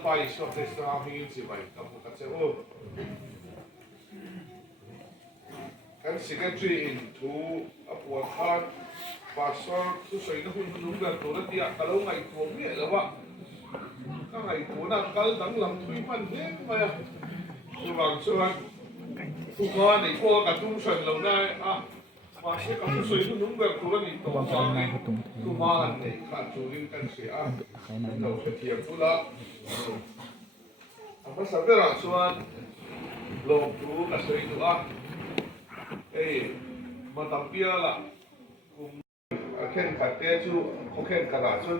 país só festa a rinho se vai kamu katse o kan secretary in thu apuan khan pastor tu soi na hun nu ga to la tia kalau ngai tu mi la wa ka ngai tu na kal dang lam thui pan ne ma ya tu bang chuan tu ko nei ko ka tu soi lo na a ma se ka tu soi nu ga tu la ni to ma ni tu ma nei khan chu rin kan se a lo se thiam tu la apa sabera chuan lo tu ka soi tu a mà tầm bia là cùng khen khát té chú không khen khát là chú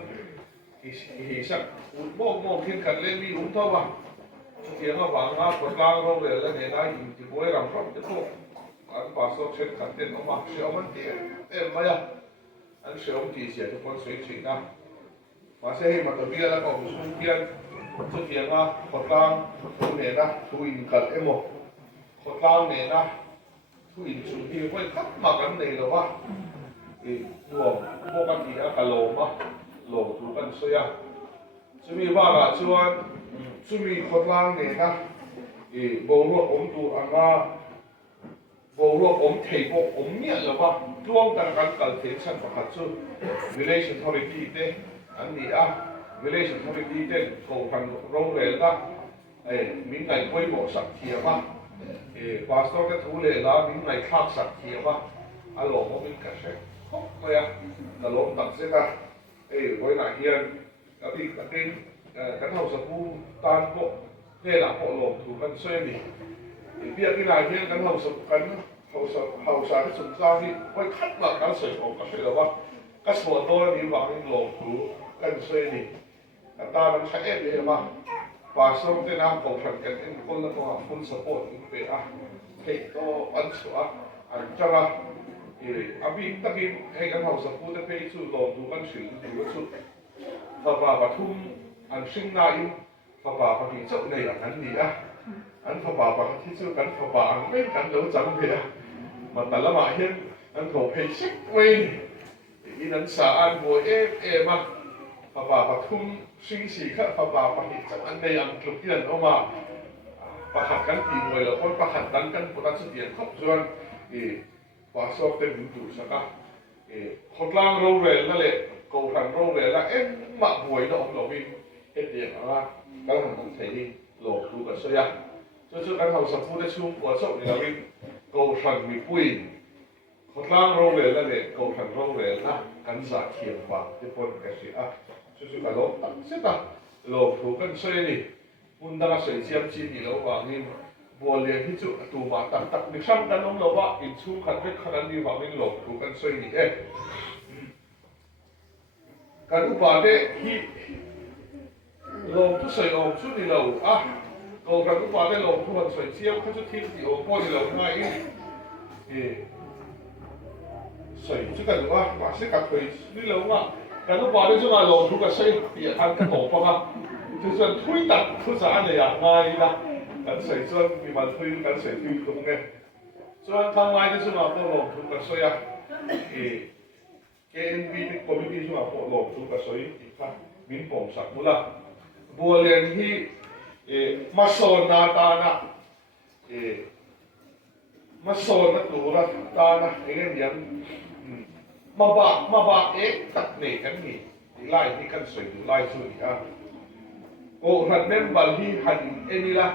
thì sắc mò khen khát lên đi uống thâu à tiếng ở vàng á còn lang rồi là này đây thì bố làm xong chứ không anh bảo số khen khát tên nó mặc sẹo mất tiền em mấy à anh sẹo thì sẽ cho con suy suy ra mà sẽ mà tầm bia là còn xuống tiền chú tiếng á còn lang rồi này đó chú in khát em một còn lang này đóผู้หญิงสูงที่ค่อยคัดมากันเลยหรอวะรวมพวกกันที่อากาโลมะโลถูกกันเสียจะมีว่าละชวนจะมีคนล่างเนี่ยนะโบรวบผมตัวอันว่าโบรวบผมเทปผมเนี่ยหรอวะร่วมกันกันกันเทชันประคัตชู relation authority เต้อันนี้relation authority เต้กูพันโรงเรียนละมีไงคุยบอกสักทีว่าpastor cái thú lệ là những ngày khác sạch thiệt mà anh lồng có mình cả sẽ khóc vậy à là lồng tập sẽ ra với lại hiền cái gì cái tên cái thầu sập bu tan bộ đây là bộ lồng thủ căn xoay đi bây giờ cái này hiền cái thầu sập cái hậu sản cái sụn ra đi quay khắt vào cái sợi của cái sợi là what cái sợi tôi đi vào cái lồng thủ căn xoay đi ta đang chạy đi mà pastor cái nào cũng phải cái con là có full support những cái thì to ấn số anh cho là abi takin hay cái hậu support cái page số đồ đủ căn sử đủ số và thum anh sinh ra in và thì chỗ này là anh gì anh và thì số anh anh mấy anh đấu chẳng về mà tại là mà hiện anh có page sách quên in anh xả anh mua em mà và thum sinh sĩ khác và thì chẳng anh này anh chụp tiền ông màประคัดกันตีมวยแล้วคนประคัดดันกันปกติเดียนครบส่วนว่าสอบเต็มอยู่สักคนล่างโรงเรียนนั่นแหละกูทันโรงเรียนแล้วมาบวยน้องเราวิ่งเดียนอะไรกันทำมันใช่ดิหลอกดูกันเสียช่วยกันทำสัมพูดได้ชุ่มหัวสอบนี่เราวิ่งกูทันมีปุ้ยคนล่างโรงเรียนนั่นแหละกูทันโรงเรียนนะกันสาเขียนฟังที่คนกันเสียช่วยกันหลอกเสียต่างหลอกดูกันเสียดิคุณดังเสียเชียมจีนแล้วว่านี่บัวเลี้ยงที่จุดตัวมาตักดิฉันกันน้องเราว่าอินชูขัดเวทขนาดนี้ว่าไม่หลบถูกกันช่วยนี่การอุปาเดที่ลงทุกสิ่งออกชุดนี้เราก็การอุปาเดลงทุกคนสวยเชียมเขาจะทิ้งที่ออกพ่อที่เราง่ายสวยชุดกันว่าว่าสิ่งกับเคยนี่เราว่าการอุปาเดจะมาลงทุกกันใช้เปียทันกันหกปะ就算推得出啥嚟啊？嗌啦，咁水樽你問推緊水推動嘅，所以睇埋啲先話都落土嘅水啊，KNB 啲嗰邊啲先話落土嘅水，而家免防實冇啦。บัวเรียนที่มาโซนนาตานะมาโซนนักตัวละตานะไอ้เงี้ยยังมาบากตัดเนกันนี่ไล่ที่กันสวยไล่สุดโอ้ท่านเมมเบอร์ที่หันเอ็นี่ละ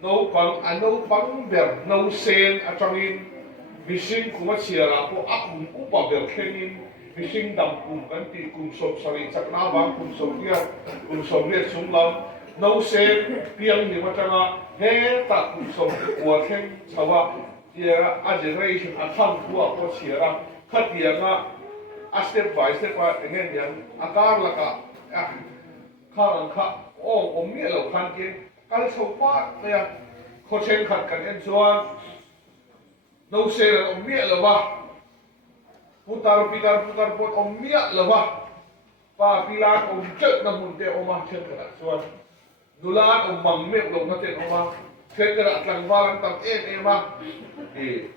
โน้ฟังแบบโน้เซนอาจารย์วิชิงคุมาเชียร์ละพวกอุปแบบแค่นี้วิชิงดำกุมกันตีกุมสมสริจักรนาบางกุมสมเรียชุมลำโน้เซนเพียงนี่ว่าจะมาเฮตัดกุมสมหัวเข่งชาวเดียอาเจเรชันอาทังทั่วพวกเชียร์ละขัดเดียงสเต็ปby step ว่าอย่างเงี้ยยังอาการละก็ข้างข้าโอ้ผมเนี่ยเราพันกินการชาวบ้านเนี่ยเขาเช่นขัดกันเองส่วนเราเสียเราเนี่ยเราว่าพุทธารุปิดาพุทธารุปดอมเนี่ยเราว่าป้าพิลาอมเจ็ดน้ำมันเตะออกมาเช่นกันส่วนดูแลอมมังเมียลงมาเตะออกมาเช่นกันหลังฟ้าหลังตังเองมา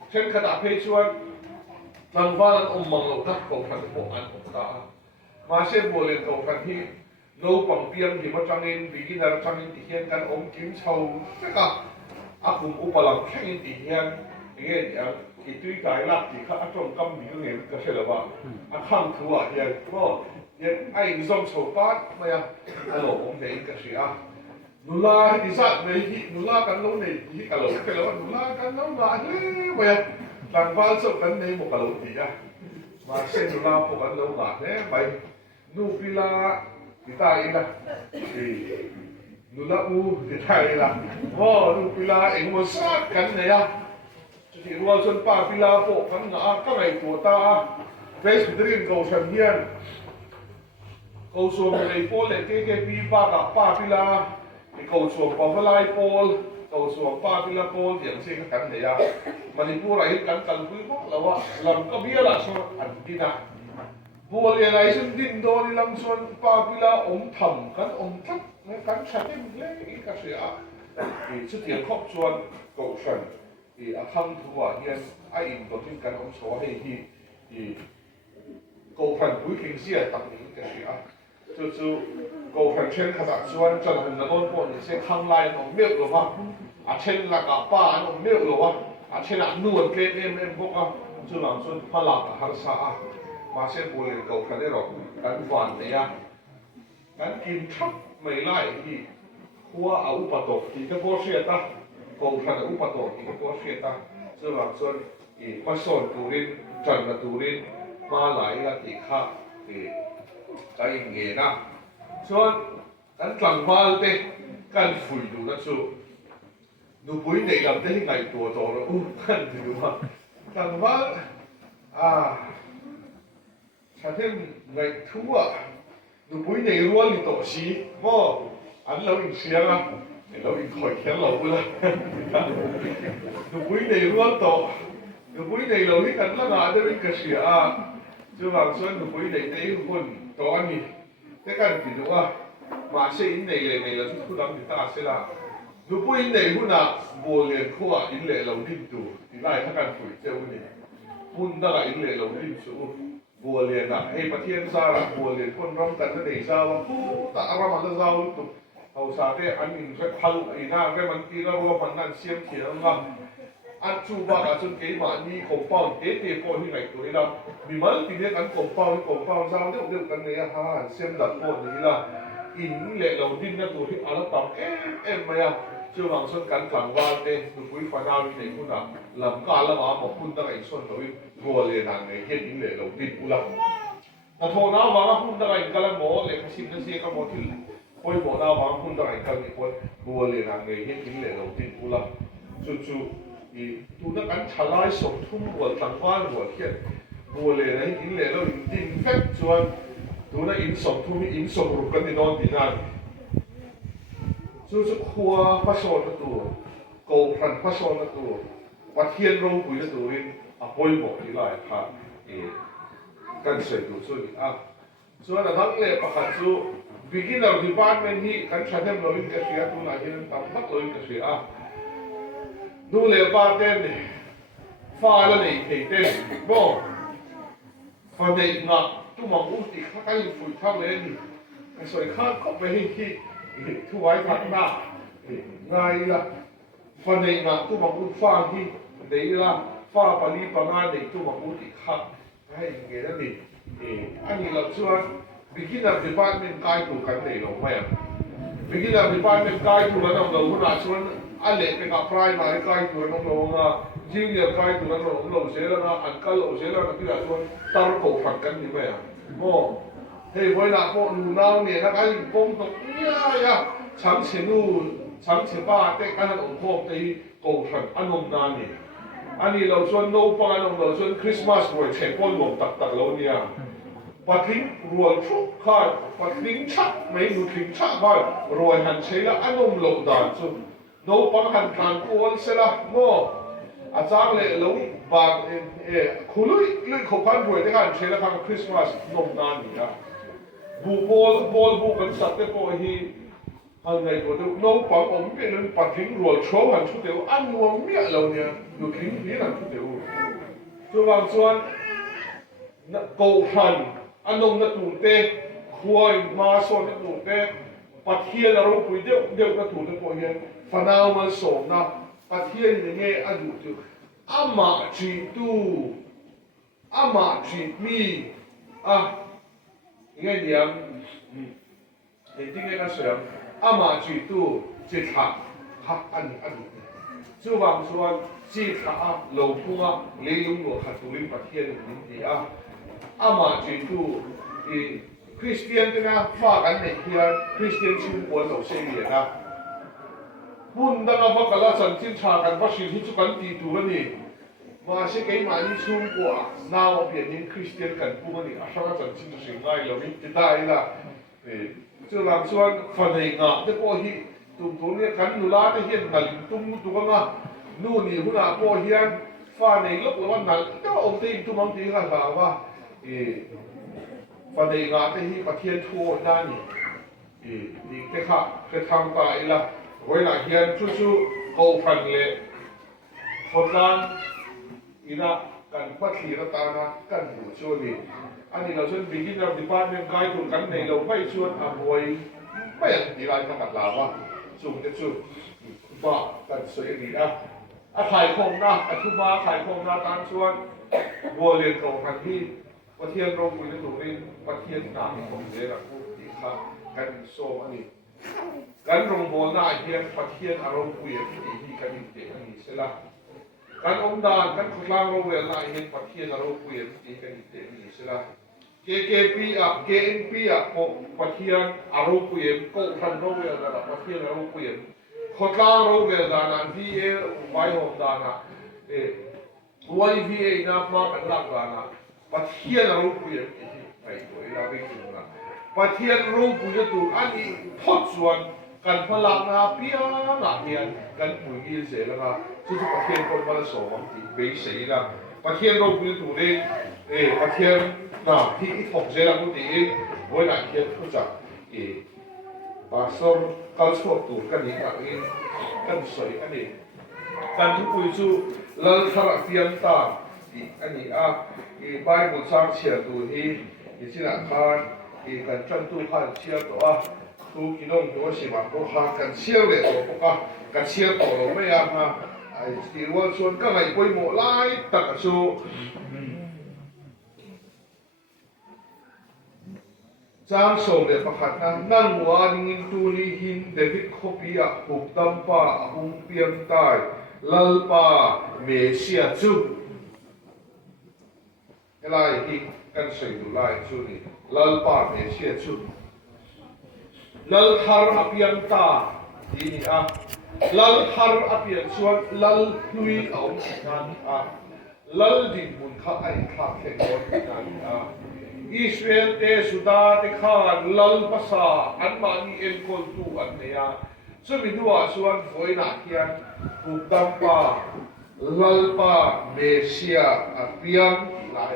เช่นขณะเพชรส่วนหลังฟ้าหลังอมมังเราทักของทันพวกอันของตามาเช่นบัวเรียนของทันที่ nô bằng piang thì mà trang in beginner trang in thì hiện kan om kim chau tất cả akum upalam trang in thì hiện nghe thì tuy cái là thì khác trong cam bị cái cái sẽ là vậy khang thua hiện có hiện ai dùng sầu phát mà alo om này cái gì nula di saat này nula kan lâu này kalau nula kan lâu là thế mà đang vào số kan này một kalau thì mà sen nula một kan lâu là thế vậy nupila kita ina nula kita ina nupila engmo sak kan này thì rual chân pa pila po kan ngã các ngày của ta Presbyterian cầu Trần Hiên cầu xuồng này po lệ cái pi pa pila cầu xuồng pa lai Paul cầu xuồng pa pila Paulอย่างเช่นกันเนี่ยมันนี่ผู้ไรกันกันคุยพวกเราว่าลำก็เบี้ยละส่วนอันที่น่ะบัวเรียนอะไรซึ่งดินโดนลำส่วนปาพิลาอมทำกันอมทับกันชัดเจนเลยอีกกระเสียชุดเดียวครอบส่วนเก่าชันคำทัวเฮียนไอ้อินตัวที่กันอมสวให้ที่เก่าพันผู้เข่งเสียต่างนี้กระเสียจู่ๆเก่าพันเช่นขนาดส่วนจันทร์นรกบนเช่นข้างไลน์อมเมียหรือว่าเช่นหลักป้าอมเมียหรือว่าเช่นนวลเกมพวกจู่หลังส่วนพลังหันษามาเช่นบุเรนเก่าคันได้หรอกกันหวานเนี่ยกันกินทับไม่ไล่ที่หัวเอาอุปโตที่ก็พอเสียตาเก่าคันอุปโตที่ก็พอเสียตาส่วนหลังส่วนมาสอนตูรินจันทร์ตูรินมาหลายละที่ข้าใจเงี้ยนะส่วนกันกลางวันเต้กันฝุ่ยดูนะชูดูปุ้ยในลำเต้ที่ไงตัวโตแล้วกันดูว่ากลางวันฉันเห็นไงทั่วดูปุ้ยในรั้วลิโตชีก็อันเราอินเสียงอ่ะเราอินคอยแค่เราเวลาดูปุ้ยในรั้วโตดูปุ้ยในเราที่กันละงาจะเป็นกระเสียจะบางส่วนดูปุ้ยในในคนตอนนี้แต่กันติดว่ามาเช่นในเลยในเราทุกคนรับติดตาเสียละดูปุ้ยในหุ่นอ่ะโบเลียนขั้วอินเล่เราดิ้นดูที่ไล่ถ้ากันฝุ่ยเจ้านี่หุ่นตั้งแต่อินเล่เราดิ้นสู้บัวเรียนอ่ะให้ประเทศซาละบัวเรียนคนร้องกันนั่นเองซาว่าผู้ตาอารามันจะซาลุตุเอาซาเตอันนี้จะพัลไอ้หน้าแค่มันตีแล้วว่ามันนั่นเสียมเขียวงาอันจูบาจนเกี่ยมานี่กบเป้าเตะโป้ที่ไหนตัวนี้ละมีมันตีเนี่ยกันกบเป้าซาเดียวกันเนี่ยฮะเสียมหลักโป้นี้ละอินเละเราดิ้นนะตัวที่อาราตังไม่อะเจ้าหลังส่วนกันกลางวันเต้ดูปุ้ยฟันเอาในคุณอ่ะลำกาละมาบอกคุณตั้งไอ้ส่วนเราบัวเรียนทางไหนเห็นอินเละเราดิ้นอุลังแต่โทน่าวางคุณตั้งไอ้กันละหมอเลยขชิมนั่นเสียก็หมดที่ปุ้ยบอกน่าวางคุณตั้งไอ้กันนี่ปุ้ยบัวเรียนทางไหนเห็นอินเละเราดิ้นอุลังจู่ๆดูนักการฉลาดสมทุ่มหัวตั้งวันหัวเทียนบัวเรียนให้อินเละเราดิ้นแค่ส่วนดูนักอินสมทุ่มอินสมรุกันในนอนดีนานจู่ๆขัวพระโสดตัวโกพันพระโสดตัววัดเทียนรูปุยตัววินปุยบอกที่ไรครับกันเสร็จดูส่วนส่วนทั้งเลยประกาศจู่ beginner department ที่กันใช้เทมโลลินเกษียตัวไหนที่นั่นตั้งนักโลลินเกษียดูเลยป้าเต้นฟ้าแล้วนี่เต้นบ่ฟ้าเด็กหนักตู้มังอุ้งติดข้างใกล้ฝุ่นข้างเลยนี่สวยข้างเข้าไปที่ถวายผักหน้าไงล่ะฟันเองนะตู้มังอุ้งฟ้าที่เดี๋ยวล่ะฟ้าปารีปางานเด็กตู้มังอุ้งติดข้างให้เงี้ยนั่นนี่อันนี้เราชวน beginner department กายถูกกันเลยเราไม่อะ beginner department กายถูกแล้วเราคนละชวนอันเล็กเป็นกับ primary กายถูกแล้วเราอ่ะ junior กายถูกแล้วเราเสียแล้วนะอันก็เราเสียแล้วนะที่เราชวนตามระบบฝันกันนี่ไม่อะโม่เฮ้ยวันนั้นพวกหนูน้าเนี่ยถ้าการปงตกเนี่ยฉันเชื่อนู่นฉันเชื่อป้าแต่การนั้นองค์พ่อตีโกฝันอันนมนานนี่อันนี้เราชวนโนปังอันเราชวนคริสต์มาสรวยเช็คป้อนรวมตักเราเนี่ยปัดทิ้งรวยชุกขาดปัดทิ้งชักไม่หนูทิ้งชักขาดรวยหันเชลอันนมเราด่านสุดโนปังหันการโอนเสละโม่อาจารย์เลยเราบางคุลุยขบพันรวยได้กันเชลครั้งคริสต์มาสนมนานนี่นะบูกันสัตว์เตปฮีอันไหนตัวเดียวน้องปังผมเป็นนั้นปัดทิ้งรัวโชว์หันชุดเดียวอันนัวเมียเราเนี่ยอยู่ทิ้งนี้หันชุดเดียวส่วนบางส่วนโกพันอันนมนัตุเตโค khoi ma so ni tu te pathian aro pui deu na tu te po hian fanau ma so na pathian ni nge adu tu ama chi tu ama chi mi nge diam ni tinge na so ama chi tu chi tha ha an adu chu wang suan chi tha lo punga le lung lo kha tu lim pathian ni ti ama chi tu Christian 的呢，发展那些 Christian 生活有些人啊，本当啊，发个啦，真正查看发现去做紧地图了呢，嘛是几万年出过，那我变成 Christian 跟不呢，啊，啥个真正就是爱了，你大啦，就人说发现啊，这过去从呢跟努拉的现那东东啊，努尼湖那过去发现lúc làวันนั้นก็องค์ที่ตุ้มองที่กันว่าว่าประเดี๋ยวงานที่ประเทศทั่วนั่นนี่ที่ข้าจะทำไปละเวลาเฮียนชูๆเอาฟันเลยคนนั้นอีน่ะกันพัฒนาตานะกันหูช่วยอันนี้เราชวนบิกินเราที่บ้านยังไกลถูกกันในเราไม่ชวนอาบวยไม่อยากดีไรมากัดลาวะสูงจะชูบ้ากันสวยดีนะขายของนะทุมาขายของนะตามชวนวัวเรียนตรงกันที่ประเทศโรงกุยถูกเรียนประเทศหนาของเรือผู้ที่ข้ากันโซอันนี้กันโรงโบนาเฮียนประเทศอารมณ์กุยที่ดีกันดีเด็กอันนี้เสละกันองดานกันกลางโรงเรียนนาเฮียนประเทศอารมณ์กุยที่ดีกันดีเด็กอันนี้เสละKKP พวกประเทศอารมณ์กุยก็ทันโรงเรียนระดับประเทศอารมณ์กุยคนกลางโรงเรียนนานั้นที่ไว้หอมดานะYVA นะมาเป็นหลักการนะประเทศเราคุยกันไปตัวเราไปถึงนะประเทศเราคุยกันตัวอันนี้ทดส่วนกันพลังนะพี่อาเฮียนกันปุ๋ยกินเสร็จแล้วนะทุกประเทศคนมาสอนที่เบสนะประเทศเราคุยกันตัวเองประเทศนะที่ถกเสร็จแล้วก็ดีเวลาเทียนเขาจะภาษาการสอนตัวกันนี่กันสวยอันนี้กันทุกคุยจู่ลัลทาร์เฟียมตาอันนี้ใบบุษราเชียตัวนี้ที่หลังคากันจันทุพันเชียตัวทุกกิโลตัวสิบตัวหากันเชียเลยตัวก็กันเชียตัวเราไม่ยากนะที่ว่าส่วนก็ไม่คุยหมดไล่ตักสู้จางส่งเด็กประคัดนะนั่งวานินตูลีหินเดวิดโคปีอะหุบตั้มป้าหุบเปียมตายลัลป้าเมเซียจูไล่ที่กันใส่ดูไล่ชูนี่ลัลป้าเมเซียจูลัลฮาร์อภิยันตาดีนี่ลัลฮาร์อภิยันส่วนลัลฮุยเอานั่นลัลดิบุญข้าไอ้ข้าเข่งคนนั่นอิสราเอลเตสุดาติข้าลัลภาษาอันมานีเอ็นคนตูอันเนียซึ่งมีด้วยส่วนฝอยหนักเขียนถูกตั้งป้าลัลป้าเมเซียอภิยันลาย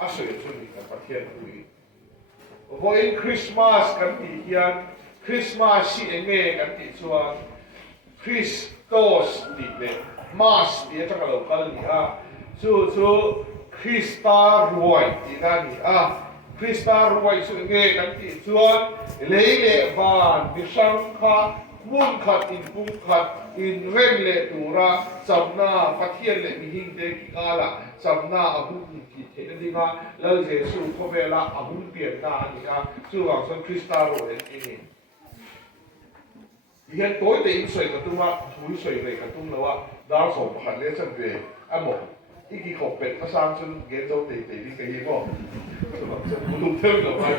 อาศัยช่วยกันประเทศนี้วันคริสต์มาสกันที่เขียนคริสต์มาสสิ่งเงี้ยกันที่ส่วนคริสโตสดีเลยมาสเดี๋ยวจะกล่าวกันนี่จู่คริสตารวยที่นั่นนี่คริสตารวยสิ่งเงี้ยกันที่ส่วนเล่ห์บ้านดิฉันค่ะมุ่งขัดอินพุ่งขัดอินเร่งเล่ตัวระจำหน้าประเทศเล่มีหิ้งเด็กกาละจำหน้าอาบุญกิเทนดีมาแล้วเจสุพเวลาอาบุญเปลี่ยนหน้านี่จู่ว่าสังคริสตารวยเองเห็นตัวเด็กสวยกับตัวถุยสวยเลยกับตัวแล้วว่าดาวสมพันธ์เลี้ยงจำเป็นหมดอีกกี่ขบเป็ดก็สร้างจนเกณฑ์เจ้าเตะนี่ก็ยังบอกสำหรับจะบุญเทิงกับมัน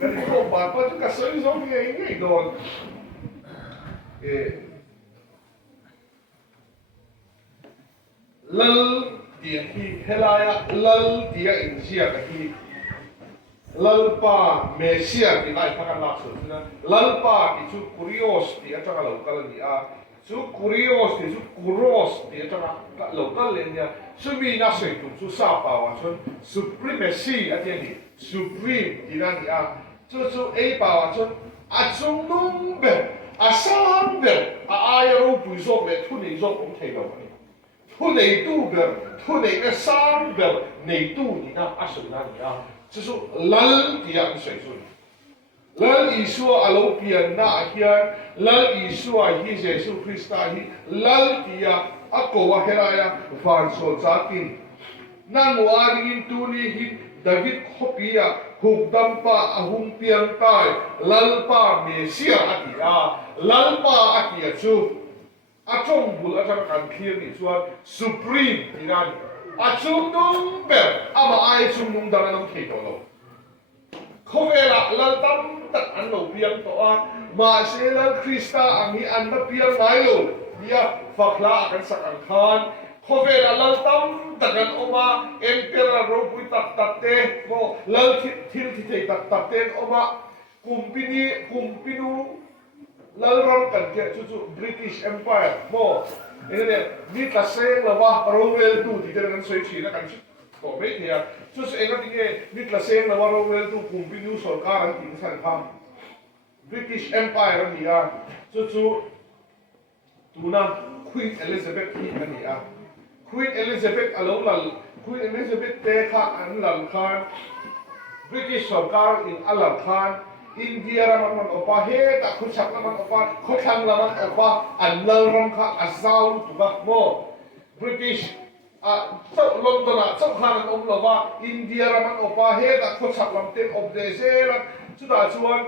กันที่ขบบาดก็จะกระสือสองเงี้ยโดนลัลเดียที่เฮลายะลัลเดียอินเซียกับที่ลัลป้าเมเซียที่ได้พักกันลักษณะนั้นลัลป้าที่ชุดคุริโอสที่อาจารย์เรากันเลยชุดคุริโอสที่ชุดคุโรสที่อาจารย์เรากันเลยเนี่ยชุดมีนักเสกชุดซาปาวชุด supremacy อาจารย์นี่ supreme ที่นั่นนี่ชุดเอปาวชุดอาจงนุ่มเบอาสามเบอาอายรูปุยโซเบทุนในโซผมเทเราเนี่ยทุนในตู้เบทุนในสามเบในตู้นี่นะอาศัยนั่นนี่ จะสู้ลัลที่ยังสวยสุดลัลอิสุอาลูเปียนน่าเฮียนลัลอิสุอาฮิเยซูคริสต์อาฮิลัลที่ยังอักโกวะเฮรายาฟันโซจักินนั่งวารินตูนีฮิดาวิดขบียาหุบดัมปะอาหุมเปียงตายลัลปาเมเซียอาติอาลัลปาอาติอาจูอาจงบุลอาจารย์การเขียนนี่ส่วน supreme นี่นั่นอาจุงนุ่งแบบอามาไอจุงนุ่งดังนั้นเขียนตัวเราเขาเวลาลัลตั้มตัดอันเราเพียงตัวมาเชลัลคริสต์อันนี้อันนั้นเพียงไงลูกเนี่ยฝักละกันสักอันคานเขาเวลาลัลตั้มตัดกันออกมาเอ็มเปร่ารูปุยตัดเตะโมลัลทิลที่เตะตัดเตะออกมากุมปินูลัลรัมกันเกี่ยจู่ British Empire โมเนี่ยนี่กษัตริย์ละว่าโรเวลดูที่เดินกันสวยชีนะกันก็ไม่เที่ยจู่เองก็ที่นี่กษัตริย์ละว่าโรเวลดูกุมปินูสรการอันที่สันคำ British Empire นี่อ่ะจู่ตัวนั้น Queen Elizabeth ที่นี่อ่ะ Queen Elizabeth อารมณ์ลัล Queen Elizabeth เตะข้าอันลัลคาน British สรการอินอัลลัลคานอินเดียรามันออกไปเฮตะคุชักรามันออกไปคุชังรามันออกไปอันลัลรัมค่ะอัซาลุตุกะโมบริติชเจ้าลอนดอนเจ้าข้านันอมลว่าอินเดียรามันออกไปเฮตะคุชักรามันเต็มอบเดเซลสุดาชวน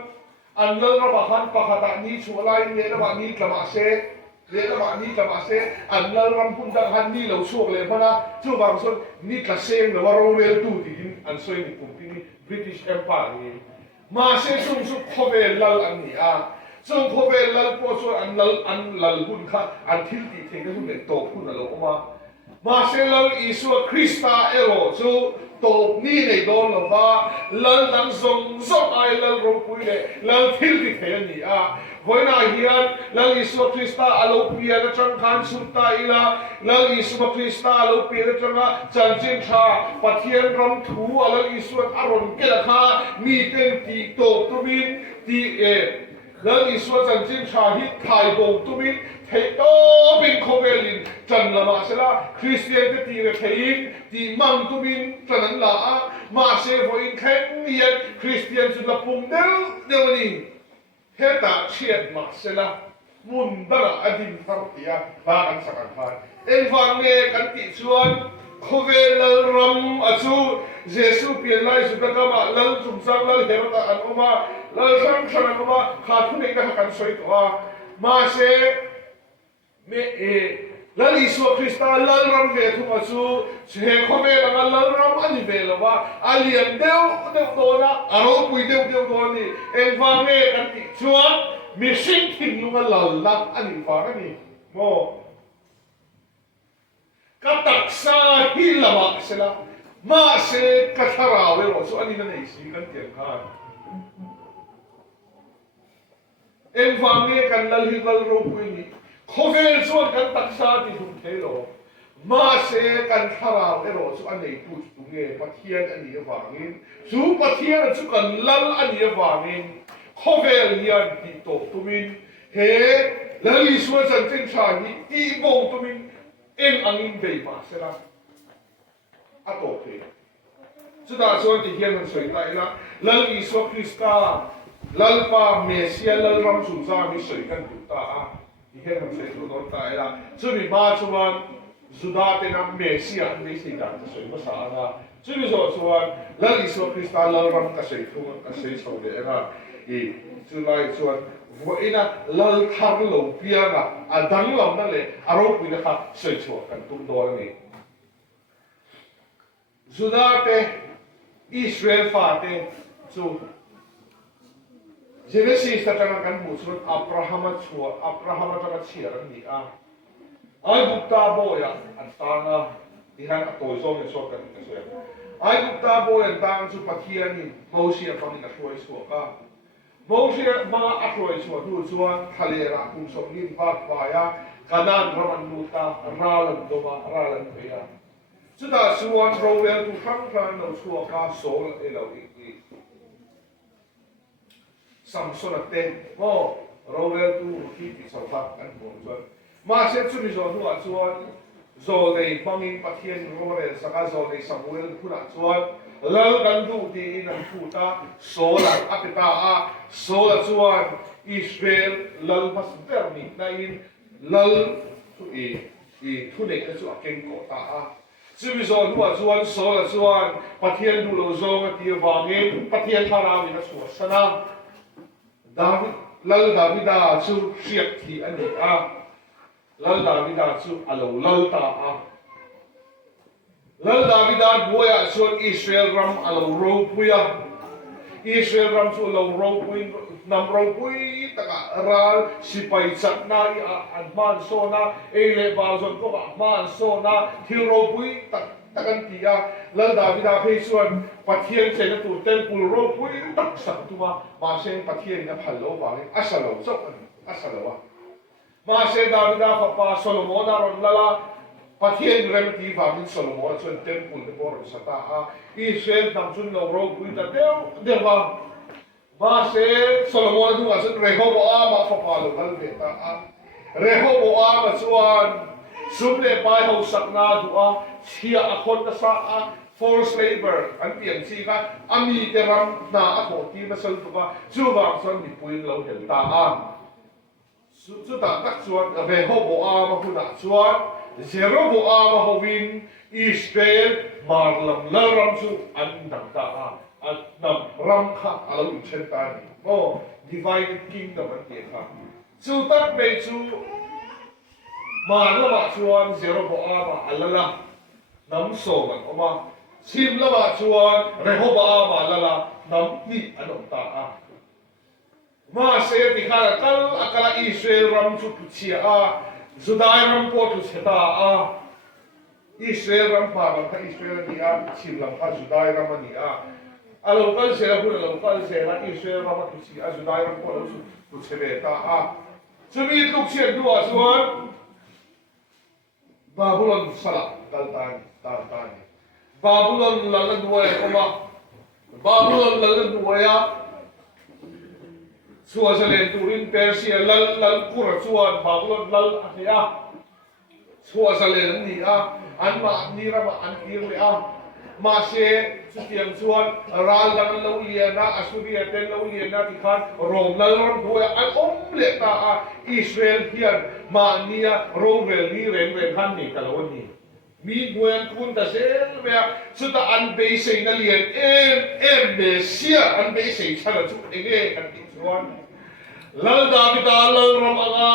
อันลัลรัมหันปะขัดนี้ชัวไลน์เนี่ยระหว่างนี้กลับมาเซเนี่ยระหว่างนี้กลับมาเซอันลัลรัมพุ่งดังหันนี่เราช่วงเลยเพราะนะช่วงบางส่วนนี่กระเซงหรือว่าโรเวลตูที่อันสวยนี่กลุ่มที่นี่ British Empire นี่มาเชื่อซุ่มขบเวลลัลอันนี้ซุ่มขบเวลลัลพอส่วนอันลัลบุญค่ะอันทิลตีเทก็ซุ่มเป็นโตพุ่นอะไรออกมาเชื่อลัลอิสุคริสต์เอโรซุโตนี่ในโดนหรือว่าลัลนั้นส่งไอลัลรูปุยเลยลัลทิลตีเทนี่วันนั้นเฮียนลัลอิสุคริสต์อาลูปียร์จังคันสุดท้ายละลัลอิสุคริสต์อาลูปียร์จังจันจินชาปะเทียนรำถูลัลอิสุอารมณ์เกล้ามีเต็มตีโตตุมินตีลัลอิสุจันจินชาฮิตไทยโบตุมินเทโตเป็นโคเวลินจันละมาเสละคริสเตียนตีเรเทอินตีมังตุมินจันนั้นละมาเสฟอินแข็งเยียนคริสเตียนสุดละปุ่มเดียวนี้เฮตาเชียดมาเสละมุนดาอดินฟาร์ติยาบากันสักพันเอ็นฟังเนกันติชวนโคเวลรัมอจูเยซูเปลี่ยนไล่สุดกมาลัลจุมซังลัลเฮรตาอันอุมาลัลซังชันอันอุมาขาดทุนเองก็กันสวยตัวมาเสเมลัลอิสุคริสต์ลัลรัมเวทุมาจูเฮโคเวลลัลรัมอันนี้เวลว่าอาลียนเดียวโดนะอารมณ์ปุยเดียวโดนี่เอ็นฟังเนกันติชวนมีสิ่งที่ลุงลัลลับอันนี้ฟังนี่โมกัตักซาฮิลมาเสละมาเสกัทราเวโรสุอันนี้นั่นเองสิ่งกันเตียงกันเอ็มฟังเนกันลัลฮิลัลรูปุยนี่โคเวลส่วนกันตักซาที่ทุ่มเทโลมาเสกันทราเวโรสุอันนี้พูดตรงนี้ปะเทียนอันนี้ฟังนี่สุปะเทียนสุกันลัลอันนี้ฟังนี่โคเวลยันที่ตกตุมินเฮลัลอิสุจันเจนชาฮิตีโบตุมินเอ็นอังอินเบย์มาเสละอัตโตเพสุดาส่วนที่เฮียนมันสวยใจละลัลอิสุคริสต์ลัลปาเมเซียลัลรัมสุนซามีสวยกันตุตาที่เฮียนมันสวยตัวโดนใจละจุดนี้มาส่วนสุดาเตนัมเมเซียไม่ใช่การสวยภาษาละจุดนี้ส่วนลัลอิสุคริสต์ลัลรัมก็สวยทุ่งก็สวยสวยเลยนะอีจุดไล่ส่วนว่าอินะลัลทาร์โลเปียนะดังลำนั่นเลยอารมณ์วินะครับสวยชัวกันตุ้มโดนนี่สุดาเตอิสราเอลฟาเตจูเจเนซิสตะจังกันมุสลิมอับราฮัมชัวอับราฮัมจังเชียร์นี่ไอ้บุตตาโบยอันตางที่ฮันอัตโตยโซนโซกันนี่สวยไอ้บุตตาโบยอันตางจุปะเทียนี่โมเชียฟังนี่ก็ช่วยชัวกันโมเชียมาอัตโตยชัวดูชัวทะเลรักคุมสมนินบาดปายาขนาดรามันนูตาราลันโดมาราลันเปียสุดท้ายส่วนโรเวลทุกครั้งครั้งเราชัวก้าโซลเอลอีสัมสนเตโมโรเวลทุกที่ติดสภาพกันหมดส่วนมาเช็ดสุนิจวนหัวส่วนโซเลบังอินปะเทียนโรเวลสักโซเลสัมเวลผู้นักส่วน lal kan du ti in an thu ta sola apita a sola chuan Israel lal mas ber ni na in lal thu thu ne ka chu a ken ko ta a chu zon huwa chuan sola chuan pathian du lo zong ti wangin pathian thara mi na chu sana David lal Davida chu siap thi ani a lal Davida chu alo lal ta a lal Davida buaya chuan Israel ram alo ro puya Israel ram chu alo ro pui nam ro pui taka ral sipai chat na i adman so na ele ba zon ko man so na thil ro pui takan tia lal Davida phei chuan pathian che na tur temple ro pui tak sak tuma ma se pathian na phalo wa asalo chok asalo ma se Davida papa Solomon ron lala pathian remti vangin Solomon chuan temple de bor sata a Israel nam chun lo ro pui ta dewa ma se Solomon du asan Rehoboam a papa lo dal ve ta a Rehoboam chuan sumle pai ho sakna du a chia a khon ta sa a forced labor an tiang chi ka ami te ram na a ko ti na sal ka chu wang son ni puin lo hel ta a chu ta tak chuan Rehoboam hu da chuan Jeroboam ho win Israel marlam la ram chu an dang ta a at nam ram kha alo chen ta ni o divine kingdom an ti kha chu tak me chu marlam chuan Jeroboam alala nam so man oma sim lama chuan Rehoboam alala nam ni anom ta a ma se ti kha kal akala Israel ram chu chia a Judai ram po tu seta a Israel ram pa ram ka Israel ni a sim lam ka Judai ram ni a local se la local se la Israel ram tu chi a Judai ram po tu chebe ta a chumi tuk chen du a chuan Babylon sala daltani Babylon lalan duaya oma Babylon lalan duaya Suwa sa len turin Persia lal kura chuan Babylon lal ahya Suwa sa len ni a an ma ni ra ma an ir le a ma se sutiang chuan ral lang lo liana Assyria ten lo liana ti khan rom lal ram duaya an le ta a Israel hian ma nia rovel ni ren khan ni kalon ni mi buan kun ta sel mea chuta an be sei na lian em Mesia an be sei chala chu enge kan ti chuan lal Davida lal ram anga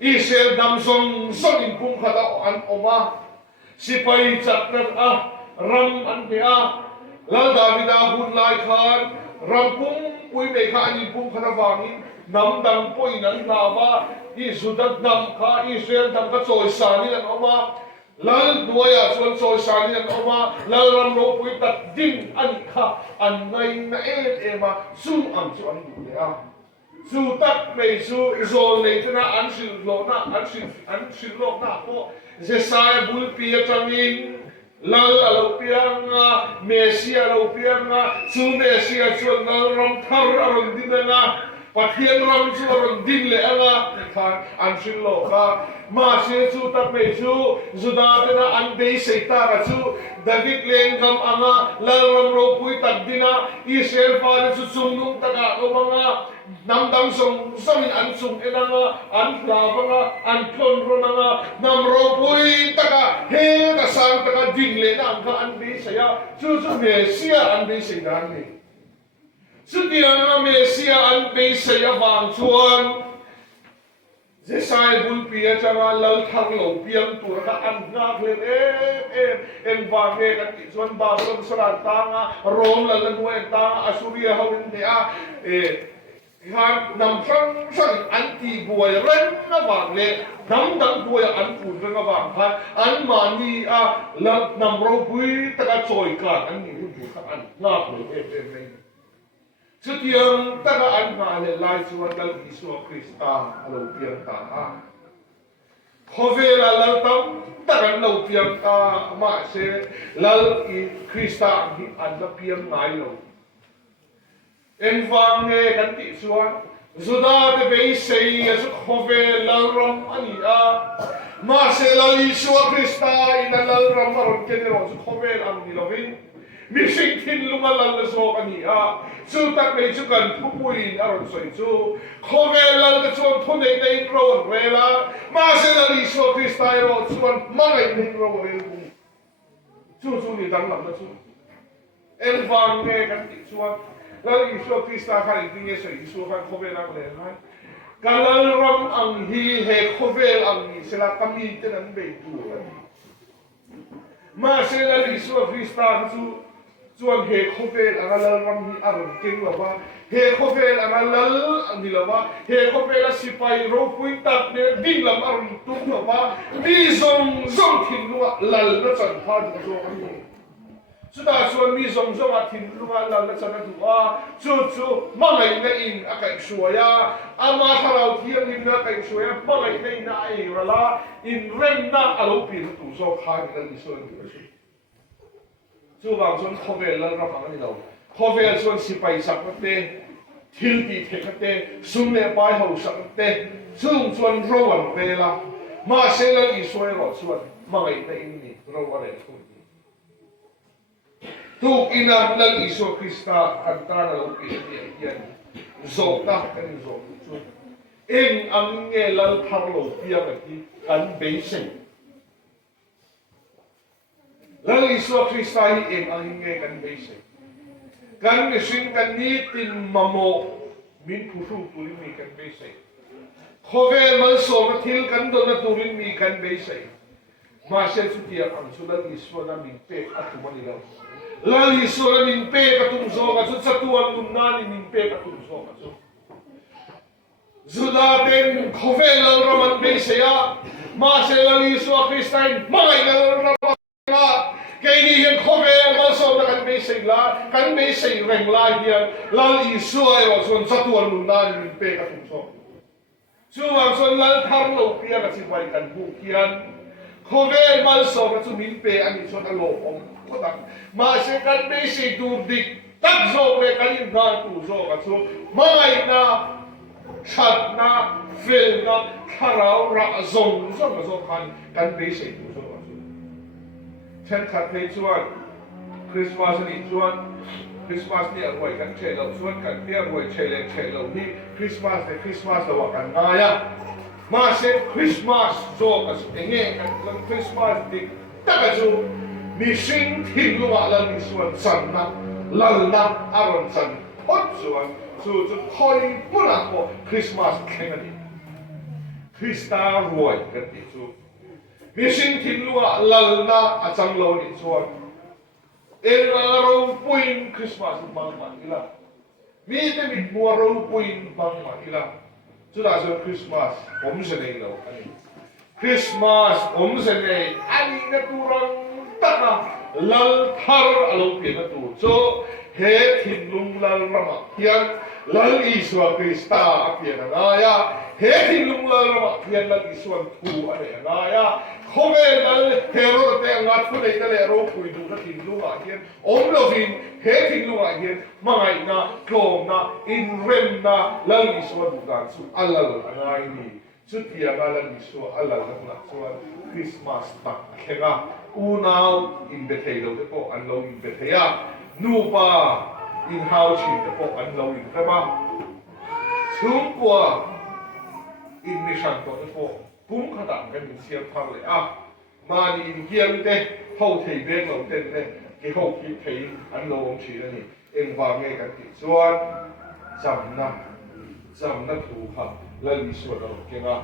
Israel dam song in pum khata an oma sipai chapter a ram an te a lal Davida hun lai khan ram pum pui me kha an pum khata wangin nam dang poi nan lawa I sudat nam kha Israel dam ka choi sani an oma lal duaya chuan choi sani an oma lal ram ro pui tak din an kha an nai na ema zum am chu an du le a chu tak mei chu zol nei tena an sil lo na an sil lo na po Jesaiah bul pia changin lal alo pianga Mesia alo pianga chu Mesia chuan lal ram thar aron dinanga pathian ram chu aron din le anga khan an sil lo kha ma se chu tak mei chu Juda tena an dei seita ka chu David leng gam anga lal ram ro pui tak dina Israel fa chu sumnung taka lo manga nam dam song samin an sum enanga an plavanga an klon ronanga nam ro pui taka he ka sang taka ding le na ka an be saya chu Mesia an be sei dan ni chu dia Mesia an be saya wang chuan Jesaiah bul pia changa lal thang lo piang tur ka an ngak le em wang nge kan ti chuan Babylon saran tanga rom la lan wen tanga Assyria hawin te a han nam sang anti buai ren na wang le nam dang buai an pu ren na wang khan an mani a la nam ro bui ta ka choi ka an ni bu ka an ngak le em Setiang taga an nga le lai chuan dal Isu Krista alo piang ta a Hovela lal tam tagan lo piang ta ma se lal I Krista hi an la piang ngai lo en wang nge kan ti chuan Juda te be sei as Hovela ram ani a ma se lal Isu Krista in lal ram ron ken ro Hovela an ni lovin มีสิ่งที่ลุงอลันละโซกันนี่สู้ตัดไม่ชุกันผู้ป่วยอารมณ์สวยจูโคเวลันละชวนทุนในโรดเวลามาเซลลิโซคริสไตโรชวนมาในโรดเวลาจูนี่ดังหลังละจูเอลฟังเนกันติชวนแล้วอิสุคริสต์ข้าอินเยซูอิสุข้าโคเวลังเลยนะการละรำอังฮีเฮโคเวลอังฮีเสละกามีเตนันเบตูกันมาเซลลิโซคริสต์ข้าชวนเฮโคเวลอังละรำฮีอารมณ์เก่งละว่าเฮโคเวลอังละอันนี้ละว่าเฮโคเวลสิไปโรปุยตัดเนี่ยดิ้งละอารมณ์ตุ้งละว่ามีส่งทิ้งละละละจันทร์จะโจกันนี่สุดท้ายส่วนมีส่งทิ้งละละละจันทร์ถูกว่าจู่มาไงในอินอะไรช่วยอามาถ้าเราเที่ยงอินอะไรช่วยมาไงในน่าอินละอินเร่งน่าอารมณ์ปีนตู้โซ่ข้างกันนี่ส่วนจู่บางส่วนโคเวลละรับฟังนี่เราโคเวลส่วนสิไปสักเตะทิลตีเทคเตะสุ่มเล่ไปหาสักเตะส่วนรวนเวลามาเซลล์อีสวยรอส่วนมาไงในอินนี่รวนอะไรทุกทุกอินาลังอิสุคริสต์อันตราเราเปลี่ยนยันโซกะกันโซกจุดเอ็งอังเงลัลพาร์โลเปียกันที่กันเบสิลังอิสุคริสต์ให้เอ็งอังเงกันเบสิกันมิสินกันนี้ตินมโมมินผู้ทุกตุลิมีกันเบสิโคเวลมันโซมาทิลกันโดนตุลิมีกันเบสิมาเชสุติอังสุลังอิสุนามิเปอัตุมันนี่เราLali sura mimpe katung zoga so satuan munani mimpe katung zoga so Zudaten kovel raman beseya ma se lali sura Kristain malay na raman na kay ni yung kovel maso na kan besay reng lahiyan lali sura so satuan munani mimpe katung zoga Suwang so lal tarlo piya kasi bay kan bukian kovel maso katung mimpe ani so alopong mà sẽ cần bị sự tu địch tác dụng về cái liên quan tu dụng cái số mai na chặt na phê na khảo ra dùng cái số cần bị sự tu dụng cái số chân thật thấy chuan Christmas này chuan Christmas này ở ngoài cần chơi lâu chuan cần đi ở ngoài chơi lâu đi Christmas này Christmas là vào cần ngay á mà sẽ Christmas dụng cái số nghe cái Christmas đi tất cả sốมีสิ่งที่รู้ว่าเรามีส่วนสันนะเรานะอารมณ์สันอดส่วนจะคอยมุ่งหน้าไปคริสต์มาสแข่งกันคริสต์รวยกันที่สุดมีสิ่งที่รู้ว่าเรานะอาจารย์เราในส่วนเราพูดคริสต์มาสบางวันอีละมีแต่มีมัวเราพูดบางวันอีละสุดท้ายส่วนคริสต์มาสผมเสนอเราอันนี้คริสต์มาสผมเสนออันนี้ก็ตัวเราTaka lal thar alo pina tu so he thin lung lal rama hian lal iswa krista apia na ya he thin lung lal rama hian lal iswa thu ane na ya khome lal hero te ngat pu nei ta le ro pui du ka thin lunga hian om lovin he thin lunga hian mangai na klom na in rem na lal iswa du gan su alal anai ni chu tia ga lal iswa alal na chuan Christmas tak khenga unaw in bethay lo po anlo in bethaya nupa in house in po anlo in kama sungkwa in mission to po pum khata kan in siam thang le mani in kiam te ho thei be lo ten te ke ho ki thei anlo ong chi ni eng wa nge kan ti chuan jamna thu kha la li so lo ke ga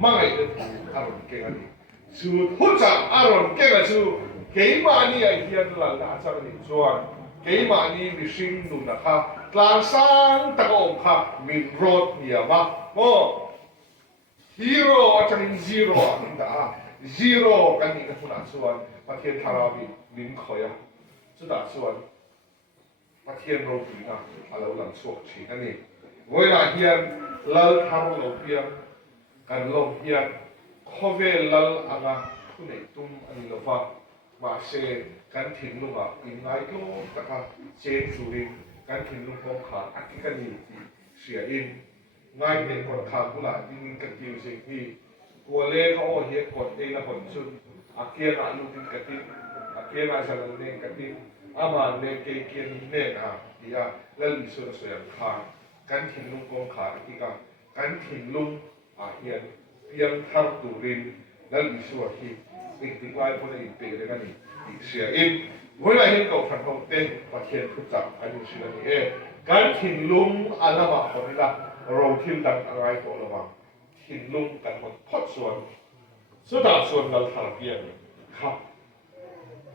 mangai de thu aron ke ga ni su huja aron ke ga su ke ma ni ai hian la la cha ni chuan ke ma ni mi sing nu na kha tlang sang ta ko kha min rot ni ma mo hero atang zero an da zero kan ni ka phuna chuan pathian tharabi min khoya chu da chuan pathian ro pi na alo lang chuak thi ani voila hian lal thar lo pia kan lo hian khove lal anga khunei tum ani lova ma se kan thing lunga in ngai lo taka chen churin kan thing lung pom kha akikani ti sia in ngai ne kon kha bula ding ka tiu se ki kole ka o he kon te na kon chun akia na lu tin ka tin akia na sa lu ne ka tin ama ne ke kin ne na dia lal isu na soyang kha kan thin lung kong kha ki ka kan thin lung a hian piang thar turin lal isu a hi ik ti lai pon in pe le kan ni sia in voi la hin ko than ho te pa thian thu chak an ni sia ni e kan thin lung alama hon la ro thil dang angai ko lawa thin lung kan hon phot suan sudah suan lal thar piang kha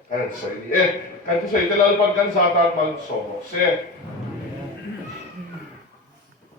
kan soi ni kan tu soi te lal pan kan sa tan man so se